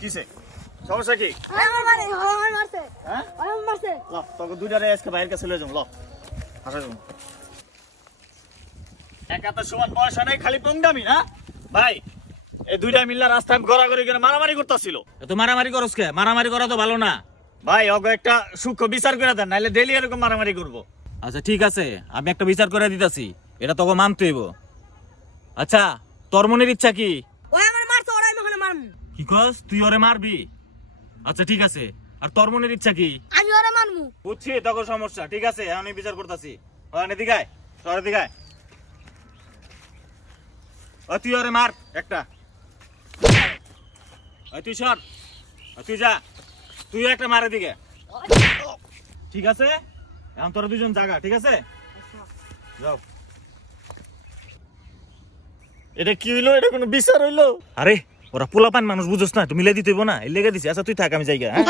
কিসে সমস্যা কি? তোকে দুইটারে আজকে বাইরের কাছে লয়ে যাবো। ল আসা যাবো। একা তো সমান বয়স নাই, খালি পংডামি না ভাই। এই দুইটা মিল্লা রাস্তায় গড়াগড়ি করে মারামারি করতেছিল। তো মারামারি করস কে? মারামারি করা তো ভালো না ভাই। ওকে একটা সূক্ষ্ম বিচার করে দেন, নাইলে ডেইলি এরকম মারামারি করবো। আচ্ছা ঠিক আছে, আমি একটা বিচার করে দিতেছি, এটা তোকে মানতে হইব। আচ্ছা তোর মনের ইচ্ছা কি? কি কস তুই ওরে মারবি? আচ্ছা ঠিক আছে, আর তোর মনের ইচ্ছা কি? আমি ওরে মারমু। বুঝছি তোর সমস্যা, ঠিক আছে আমি বিচার করতেছি। এদিকায় সর, এদিকায়। তুই ওরে মার একটা। তুই সর, তুই যা, তুই একটা মার এদিকে। ঠিক আছে, এখন তোরা দুজন জাগা, ঠিক আছে যাও। এটা কি হইলো? এটা কোনো বিচার হইলো? আরে ওরা পোলাপান মানুষ, বুঝোস না, তুমি মিলাই দিতে হইব না, এই লেগে দিছি। আচ্ছা তুই থাক, আমি যাই গা, হ্যাঁ?